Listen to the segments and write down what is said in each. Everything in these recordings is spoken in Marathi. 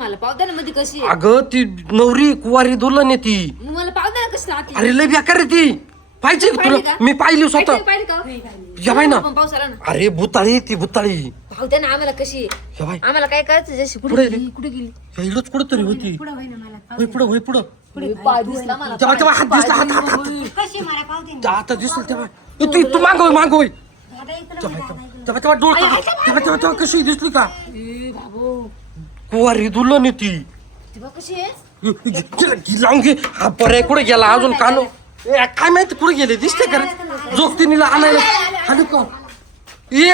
मला पावदा ना मध्ये कशी आहे? अगं ती नवरी कुवारी दुल्हन आहे ती. मग मला पावदा ना कशी राहते? अरे लय बेकार आहे ती. पाहिजे का पाहिली तुला? का? मी पाहिली स्वतः. पाहिली का? या बाई ना. पण पाऊस आला ना. अरे भुताळी ती भुताळी. पावदा ना आम्हाला कशी आहे? या बाई आम्हाला काय करायचं जशी पुढे कुठे गेली. गेली कुठे गेली या इकडंच कुठंतरी होती. होय पुढं. पाय दिसला मला तेव्हा हात दिसला हात. कशी मला पावते त्या आता दिसलं तेव्हा ए, तू मागव तेव्हा तेव्हा कशी दिसली का? ए बाबू कुवारी दुल्हन आहे ती. ती बघ कशी आहे? लावून घे. हा पर्याय कुठे गेला अजून कानो काय माहिती कुठे गेले दिसते का रे? जोगतिनीला आणायला आलं का?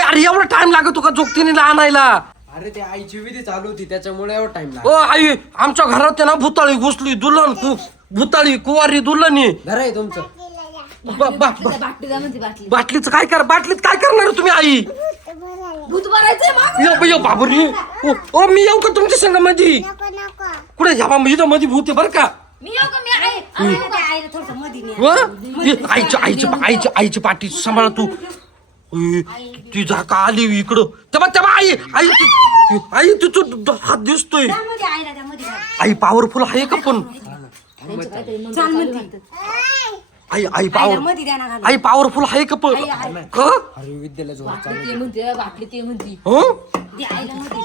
अरे एवढा टाइम लागतो का जोगतिनीला आणायला? अरे ते आईची विधी चालू होती त्याच्यामुळे एवढा टाइम लागला. ओ आई आमच्या घरात ना भुताळी घुसली दुल्हन भुताळी कुवारी दुल्हनी. घर आहे तुमचं. बाटली द्या म्हणते बाटली. बाटलीच काय करणार तुम्ही आई? भूत भरायचंय मग. यो बाबूनी ओ मी येऊ का तुमच्या संग मध्ये? कुठे घ्या इथं मध्ये भूत आहे बरं का? मी येऊ का? मी आहे. आईला थोडस मधी नाही आईची पाठी सांभाळ तू. ती जाका आली इकडं तेव्हा आई तुझं हात दिसतोय. त्यामध्ये आईला त्यामध्ये आई पॉवरफुल आहे का पण? त्यांचं काहीतरी मन चालू म्हणतात. आई मध्ये द्या ना आई पॉवरफुल आहे का पण? का? अरे विद्यालय जोर बाटली ते म्हणते बाटली ते म्हणती. हं? दे आईला मध्ये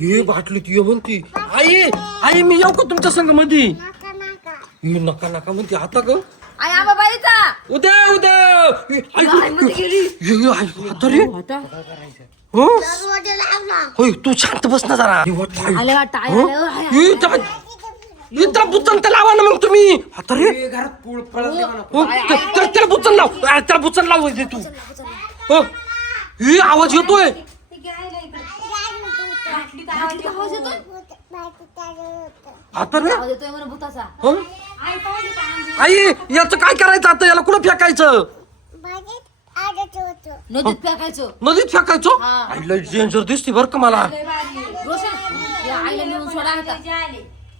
हे बाटली ती म्हणती. आई मी येऊ का तुमच्या संग मध्ये? हे नका म्हणते आता ग. आई आबा बाईचा. उद्या आई मध्ये गेली. आता रे हं? होय तू शांत बस ना जरा. आले वाटतं आई आलं. इतर बुचन तर लावा ना मग तुम्ही. आता रे घरात पूळ पळत नाही म्हणा. हो, त्याला बुचन लाव. त्याला बुचन लाव दे तू. हो. हे आवाज येतोय. आवाज येतोय? आता रे आवाज येतोय म्हणून भूताचा. हं? आई याचं काय करायचं आता? याला कुठं फेकायचं? नदीत फेकायचं. नदीत फेकायचो? हा. आई लय डेंजर दिसते बरं का मला. रोशन या आईला नेऊन सोडा आता.